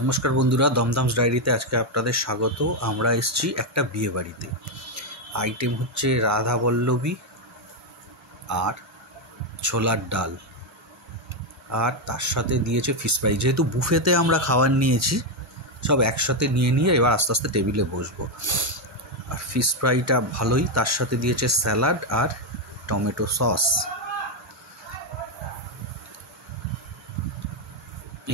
নমস্কার বন্ধুরা, দমদমস ডায়েরিতে আজকে আপনাদের স্বাগত। আমরা এসেছি একটা বিয়ে বাড়িতে। আইটেম হচ্ছে রাধা বল্লভী আর ছোলার ডাল, আর তার সাথে দিয়েছে ফিশ ফ্রাই। যেহেতু বুফেতে আমরা খাবার নিয়েছি, সব একসাথে নিয়ে এবার আস্তে আস্তে টেবিলে বসবো। আর ফিশ ফ্রাইটা ভালোই, তার সাথে দিয়েছে স্যালাড আর টমেটো সস।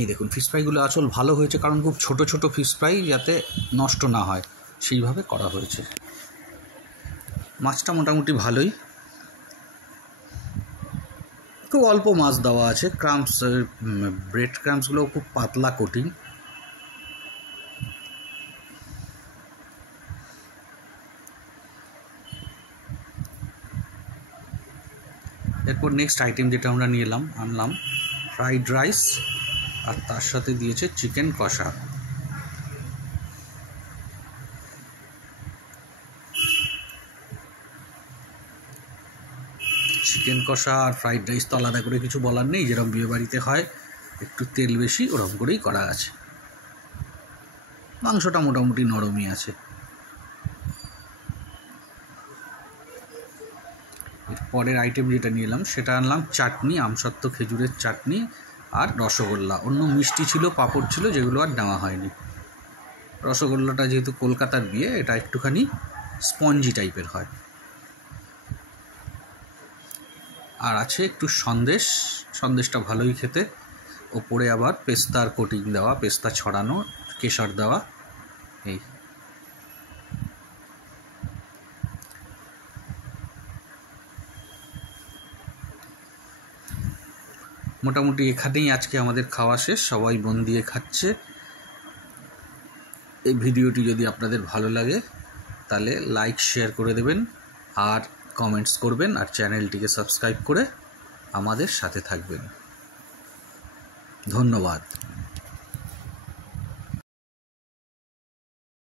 এই দেখুন, ফিশ ফ্রাইগুলো আসল ভালো হয়েছে, কারণ খুব ছোট ছোট ফিশ ফ্রাই, যাতে নষ্ট না হয় সেইভাবে করা হয়েছে। মাছটা মোটামুটি ভালোই, খুব অল্প মাছ দেওয়া আছে। ক্রাম্পস, ব্রেড ক্রাম্পসগুলো খুব পাতলা কোটিং। এরপর নেক্সট আইটেম যেটা আমরা আনলাম ফ্রাইড রাইস, আর তার সাথে দিয়েছে চিকেন কষা। চিকেন কষা আর ফ্রাইড রাইস তো আলাদা করে কিছু বলার নেই, যেরকম বিয়ে বাড়িতে হয়, একটু তেল বেশি, ওরকম করেই করা আছে। মাংসটা মোটামুটি নরমই আছে। পরের আইটেম যেটা নিলাম সেটা আনলাম চাটনি, আমসত্ত্ব খেজুরের চাটনি আর রসগোল্লা। অন্য মিষ্টি ছিল, পাঁপড় ছিল, যেগুলো আর নেওয়া হয়নি। রসগোল্লাটা যেহেতু কলকাতার বিয়ে, এটা একটুখানি স্পঞ্জি টাইপের হয়। আর আছে একটু সন্দেশটা ভালোই খেতে। ওপরে আবার পেস্তার কোটিং দেওয়া, পেস্তা ছড়ানো, কেশর দেওয়া। এই মোটামুটি এখানেই আজকে আমাদের খাওয়া শেষ। সবাই মন দিয়ে খাচ্ছে। এই ভিডিওটি যদি আপনাদের ভালো লাগে তাহলে লাইক শেয়ার করে দেবেন, আর কমেন্টস করবেন, আর চ্যানেলটিকে সাবস্ক্রাইব করে আমাদের সাথে থাকবেন। ধন্যবাদ।